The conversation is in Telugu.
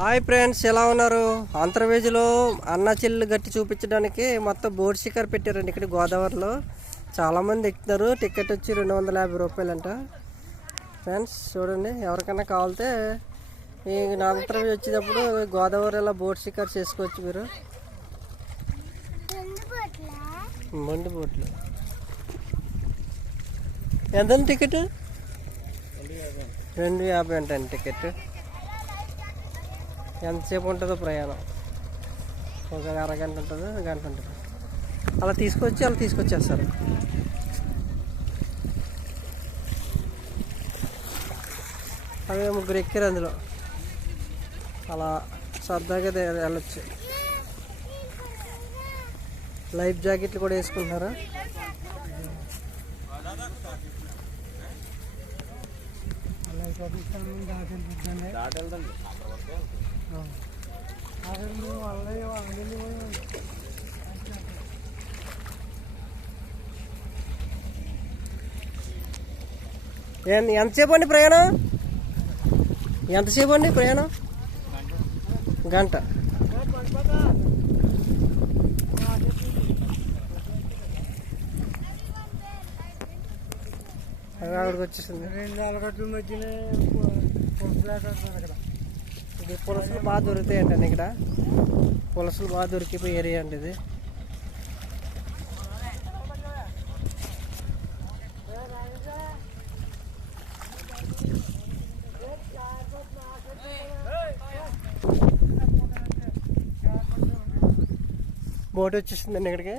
హాయ్ ఫ్రెండ్స్ ఎలా ఉన్నారు? ఆంధ్రప్రదేశ్లో అన్న చెల్లు గట్టి చూపించడానికి మొత్తం బోర్డ్ షికార్ పెట్టారండి ఇక్కడ గోదావరిలో. చాలామంది ఎక్కుతున్నారు టికెట్ వచ్చి రెండు వందల యాభై రూపాయలంట. ఫ్రెండ్స్ చూడండి ఎవరికైనా కావాలితే ఈ ఆంధ్రప్రదేశ్ వచ్చేటప్పుడు గోదావరిలో బోర్డ్ షికార్ చేసుకోవచ్చు మీరు. మండి బోట్లు ఎంత టికెట్? రెండు యాభై అంటండి టికెట్. ఎంతసేపు ఉంటుందో ప్రయాణం. ఒక అరగంట ఉంటుందో గంట ఉంటుంది. అలా తీసుకొచ్చి అలా తీసుకొచ్చేస్తారు. అదే ముగ్గురు ఎక్కారు అందులో. అలా సరదాగా వెళ్ళచ్చు వెళ్ళొచ్చు. లైఫ్ జాకెట్లు కూడా వేసుకుంటున్నారా? ఎన్- ఎంతసేపు అండి ప్రయాణం? ఎంతసేపు అండి ప్రయాణం? గంట. అక్కడికి వచ్చేసింది. రెండు అలగట్ల మధ్యనే పులసలు బాగా దొరుకుతాయి అండి ఇక్కడ. పులసలు బాగా దొరికిపోయి ఏరియా అండి ఇది. బోట్ వచ్చేసిందండి ఇక్కడికి.